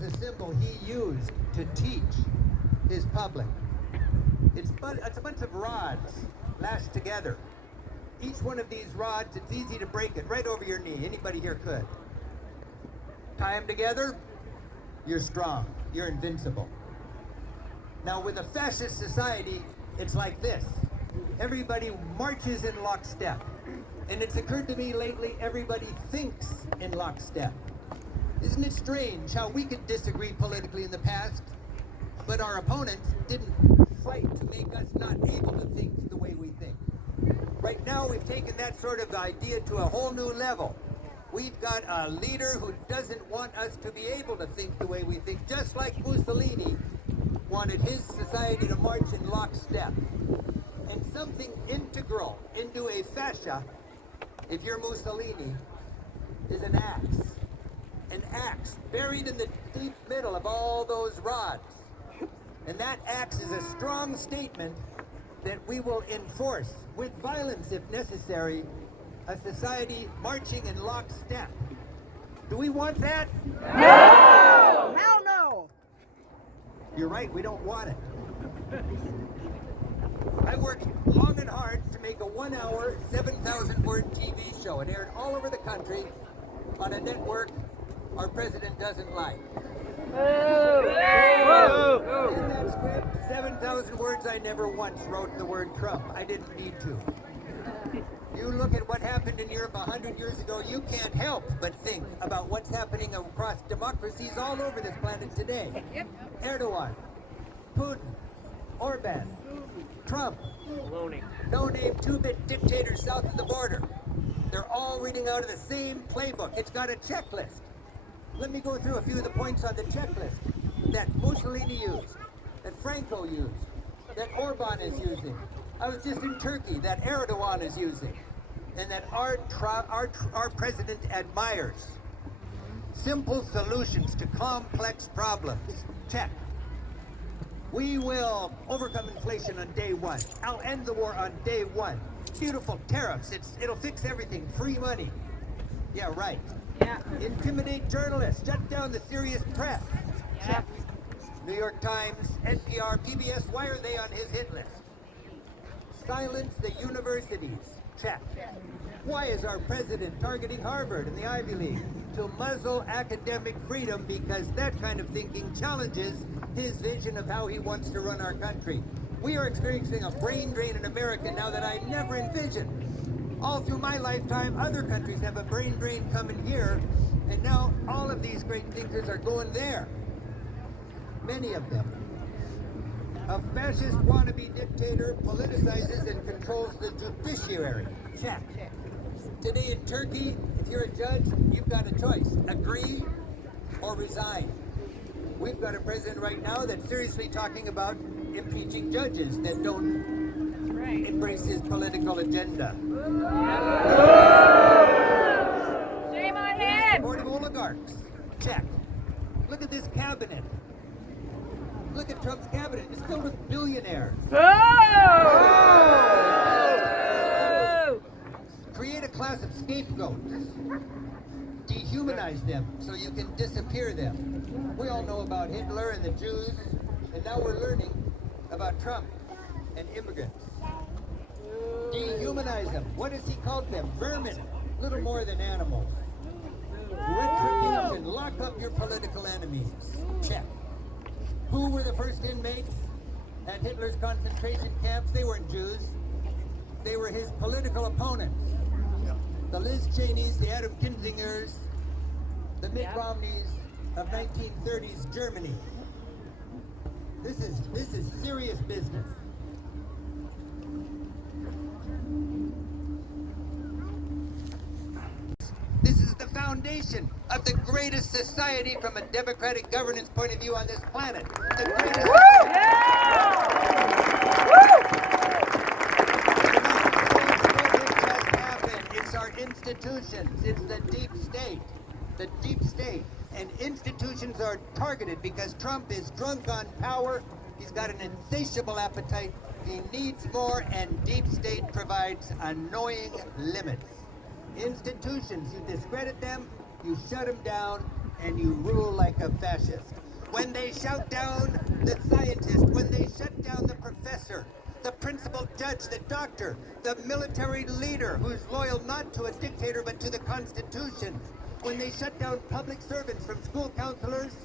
The symbol he used to teach his public. It's a bunch of rods lashed together. Each one of these rods, it's easy to break it right over your knee. Anybody here could. Tie them together, you're strong, you're invincible. Now with a fascist society, it's like this. Everybody marches in lockstep. And it's occurred to me lately, everybody thinks in lockstep. Isn't it strange how we could disagree politically in the past, but our opponents didn't fight to make us not able to think the way we think? Right now, we've taken that sort of idea to a whole new level. We've got a leader who doesn't want us to be able to think the way we think, just like Mussolini wanted his society to march in lockstep. And something integral into a fascia, if you're Mussolini, is an axe. An axe buried in the deep middle of all those rods. And that axe is a strong statement that we will enforce with violence if necessary, a society marching in lockstep. Do we want that? No! Hell no! You're right, we don't want it. I worked long and hard to make a 1-hour, 7,000-word TV show. It aired all over the country on a network our president doesn't like. In that script, 7,000 words, I never once wrote the word Trump. I didn't need to. You look at what happened in Europe 100 years ago, you can't help but think about what's happening across democracies all over this planet today. Erdogan, Putin, Orban, Trump, no-name two-bit dictators south of the border. They're all reading out of the same playbook. It's got a checklist. Let me go through a few of the points on the checklist that Mussolini used, that Franco used, that Orban is using. I was just in Turkey, that Erdogan is using, and that our president admires. Simple solutions to complex problems. Check. We will overcome inflation on day one. I'll end the war on day one. Beautiful tariffs. It'll fix everything. Free money. Yeah, right. Yeah. Intimidate journalists. Shut down the serious press. Check. New York Times, NPR, PBS, why are they on his hit list? Silence the universities. Check. Why is our president targeting Harvard and the Ivy League? To muzzle academic freedom, because that kind of thinking challenges his vision of how he wants to run our country. We are experiencing a brain drain in America now that I never envisioned. All through my lifetime, other countries have a brain drain coming here, and now all of these great thinkers are going there. Many of them. A fascist wannabe dictator politicizes and controls the judiciary. Check. Today in Turkey, if you're a judge, you've got a choice. Agree or resign. We've got a president right now that's seriously talking about impeaching judges that don't embrace his political agenda. Shame on him! Board of oligarchs. Check. Look at this cabinet. Look at Trump's cabinet. It's filled with billionaires. Create a class of scapegoats. Dehumanize them so you can disappear them. We all know about Hitler and the Jews, and now we're learning about Trump and immigrants. Dehumanize them. What has he called them? Vermin. Little more than animals. Retribution. Lock up your political enemies. Check. Who were the first inmates at Hitler's concentration camps? They weren't Jews. They were his political opponents. The Liz Cheneys, the Adam Kinzingers, the Mitt Romneys of 1930s Germany. This is serious business. This is the foundation of the greatest society from a democratic governance point of view on this planet. The greatest It's our institutions. It's the deep state. The deep state. And institutions are targeted because Trump is drunk on power. He's got an insatiable appetite. He needs more, and deep state provides annoying limits. Institutions, you discredit them, you shut them down, and you rule like a fascist. When they shout down the scientist, when they shut down the professor, the principal judge, the doctor, the military leader who's loyal not to a dictator but to the Constitution, when they shut down public servants from school counselors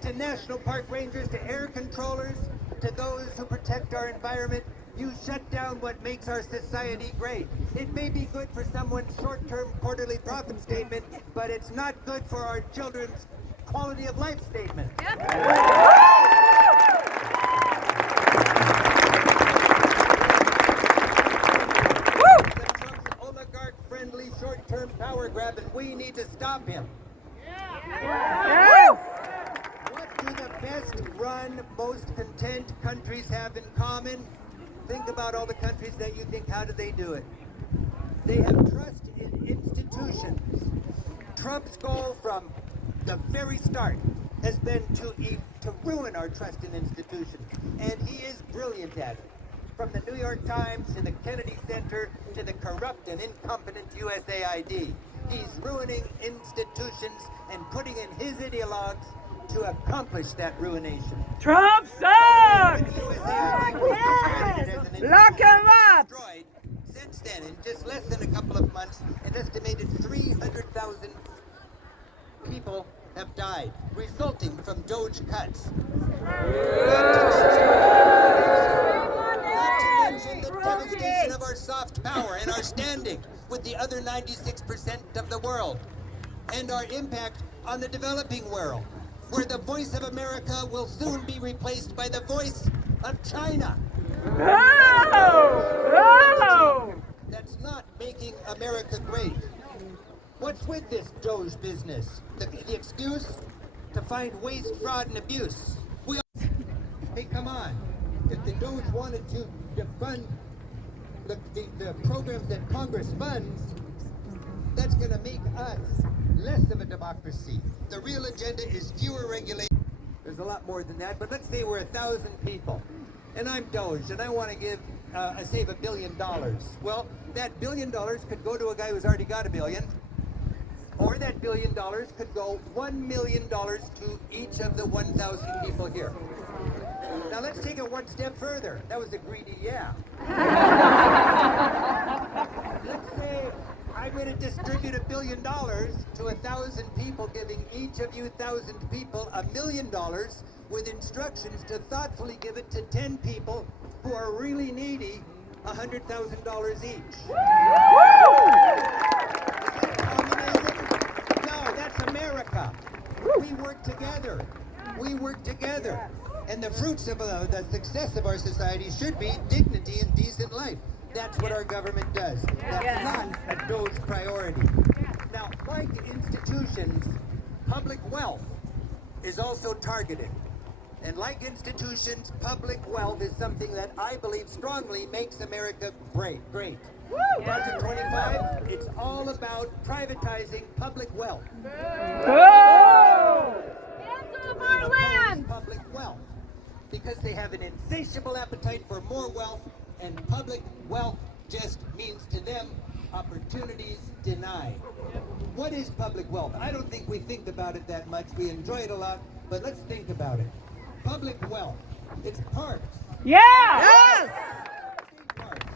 to national park rangers to air controllers to those who protect our environment, you shut down what makes our society great. It may be good for someone's short-term quarterly profit statement, but it's not good for our children's quality of life statement. Yep. Trump's oligarch-friendly short-term power grab, and we need to stop him. What do the best-run, most content countries have in common? Think about all the countries that you think, how do they do it? They have trust in institutions. Trump's goal from the very start has been to ruin our trust in institutions, and he is brilliant at it. From the New York Times to the Kennedy Center to the corrupt and incompetent USAID, he's ruining institutions and putting in his ideologues to accomplish that ruination. Trump sucks! Lock him up! Since then, in just less than a couple of months, an estimated 300,000 people have died, resulting from Doge cuts. Not to mention the devastation of our soft power and our standing with the other 96% of the world, and our impact on the developing world, where the voice of America will soon be replaced by the voice of China. That's not making America great. What's with this Doge business? The excuse? To find waste, fraud, and abuse. Hey, come on. If the Doge wanted to fund the programs that Congress funds, that's going to make us less of a democracy. The real agenda is fewer regulations. There's a lot more than that, but let's say we're 1,000 people, and I'm Doge, and I want to give, save $1 billion. Well, that $1 billion could go to a guy who's already got $1 billion, or that $1 billion could go $1 million to each of the 1,000 people here. Now let's take it one step further. That was a greedy yeah. Let's say I'm going to distribute $1 billion to 1,000 people, giving each of you 1,000 people $1 million with instructions to thoughtfully give it to 10 people who are really needy $100,000 each. Is that communism? No, that's America. We work together. We work together. And the fruits of the success of our society should be dignity and decent life. That's what our government does. That's not a Doge priority. Now, like institutions, public wealth is also targeted. And like institutions, public wealth is something that I believe strongly makes America great. Project 25, it's all about privatizing public wealth. Our land! Public wealth, because they have an insatiable appetite for more wealth, and public wealth just means to them opportunities denied. What is public wealth? I don't think we think about it that much. We enjoy it a lot, but let's think about it. Public wealth, it's parks. Yeah! Yes! Parks.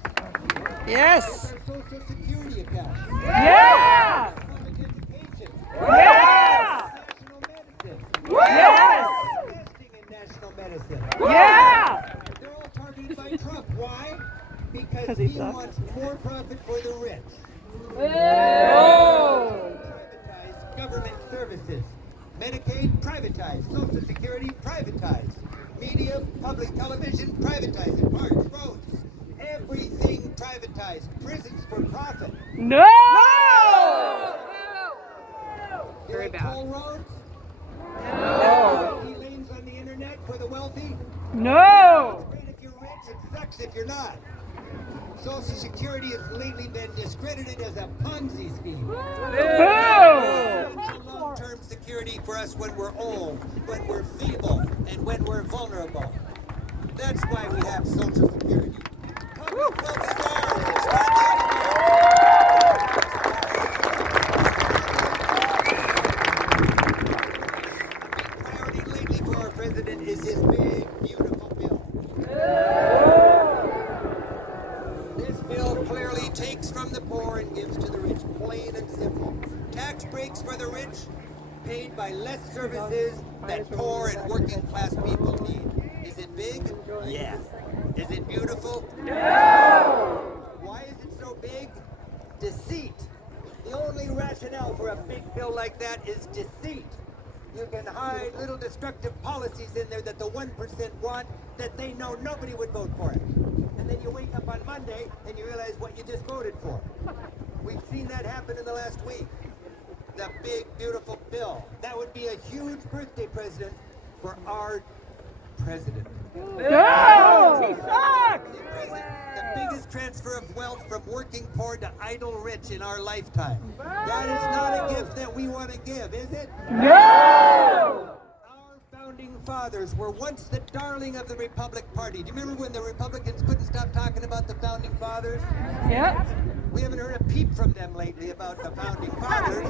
Yes! Our social security accounts. Yeah! Public education. Yeah! National medicine. Yes! Investing in national medicine. Yeah! They're all targeted by Trump. Why? Because he wants more profit for the rich. Privatize government services. Medicaid, privatized. Social Security, privatized. Media, public television, privatized. Parks, roads, everything privatized. Prisons for profit. No! Very bad. Toll roads? No. Lanes on the internet for the wealthy? No! It's great if you're rich, it sucks if you're not. Social Security has lately been discredited as a Ponzi scheme. Long-term security for us when we're old, when we're feeble, and when we're vulnerable. That's why we have Social Security. Public wealth is ours. It's not the for the rich, paid by less services that poor and working class people need. Is it big? Yeah. Is it beautiful? No! Why is it so big? Deceit. The only rationale for a big bill like that is deceit. You can hide little destructive policies in there that the 1% want that they know nobody would vote for it. And then you wake up on Monday and you realize what you just voted for. We've seen that happen in the last week. The big, beautiful bill. That would be a huge birthday present for our president. No! He sucks! The biggest transfer of wealth from working poor to idle rich in our lifetime. That is not a gift that we want to give, is it? No! Our founding fathers were once the darling of the Republic Party. Do you remember when the Republicans couldn't stop talking about the founding fathers? Yep. We haven't heard a peep from them lately about the founding fathers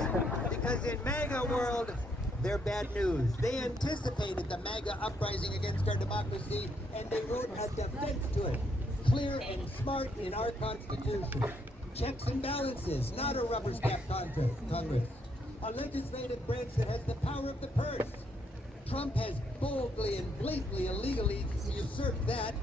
because in MAGA world, they're bad news. They anticipated the MAGA uprising against our democracy and they wrote a defense to it. Clear and smart in our Constitution. Checks and balances, not a rubber stamp Congress. A legislative branch that has the power of the purse. Trump has boldly and blatantly illegally usurped that.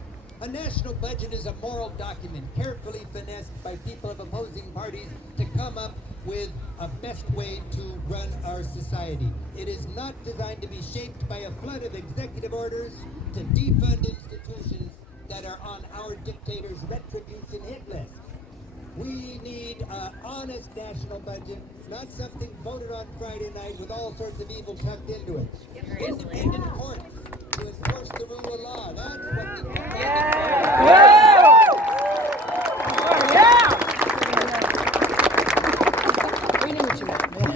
A national budget is a moral document carefully finessed by people of opposing parties to come up with a best way to run our society. It is not designed to be shaped by a flood of executive orders to defund institutions that are on our dictator's retribution hit list. We need an honest national budget, not something voted on Friday night with all sorts of evil tucked into it. Independent courts to enforce the rule of law. That's what the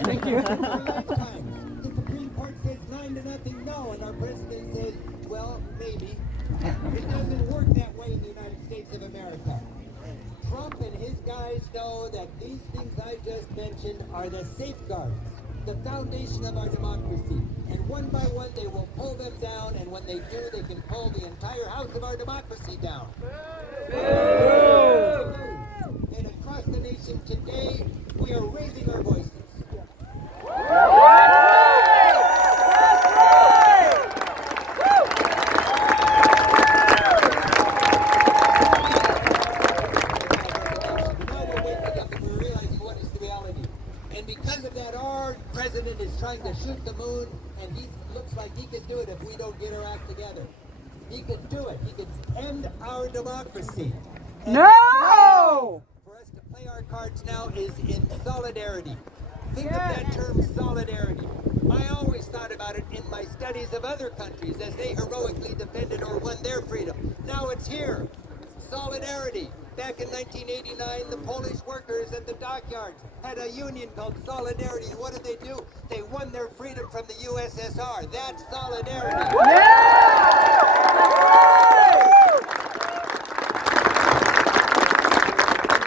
Thank you. The Supreme Court says 9-0 no, and our president says, well, maybe. It doesn't work that way in the United States of America. Trump and his guys know that these things I just mentioned are the safeguards, the foundation of our democracy. And one by one, they will pull them down, and when they do, they can pull the entire house of our democracy down. And across the nation today, we are raising our voices. President is trying to shoot the moon, and he looks like he could do it if we don't get our act together. He could do it. He could end our democracy. And No! for us to play our cards now is in solidarity. Think of that term, solidarity. I always thought about it in my studies of other countries as they heroically defended or won their freedom. Now it's here. Solidarity. Back in 1989, the Polish workers at the dockyards had a union called Solidarity. And what did they do? They won their freedom from the USSR. That's solidarity.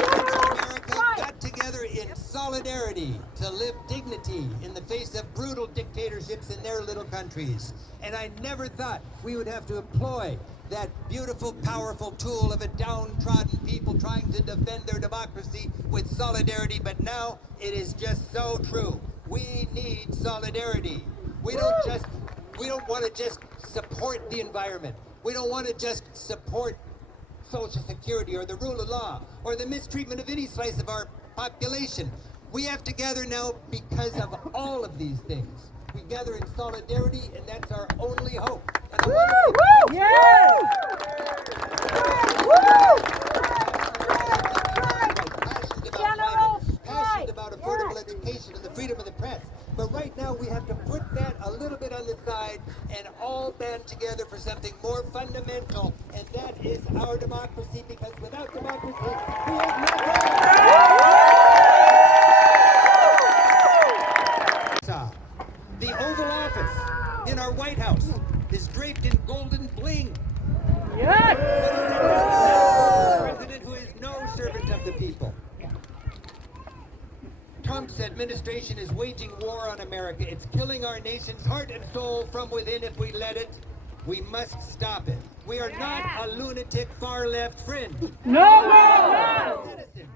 America got together in solidarity to live dignity in the face of brutal dictatorships in their little countries. And I never thought we would have to employ that beautiful, powerful tool of a downtrodden people trying to defend their democracy with solidarity, but now it is just so true. We need solidarity. We don't want to just support the environment. We don't want to just support Social Security or the rule of law or the mistreatment of any slice of our population. We have to gather now because of all of these things. We gather in solidarity, and that's our only hope. And passionate about affordable education and the freedom of the press. But right now we have to put that a little bit on the side and all band together for something more fundamental, and that is our democracy, because without democracy, we have nothing. The Oval Office in our White House is draped in golden bling. Yes! A president who is no servant of the people. Trump's administration is waging war on America. It's killing our nation's heart and soul from within if we let it. We must stop it. We are not a lunatic far-left fringe. No, we're not! Citizens.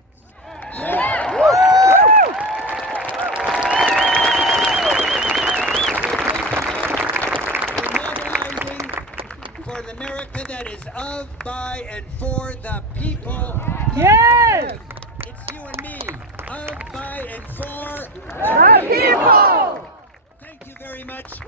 much.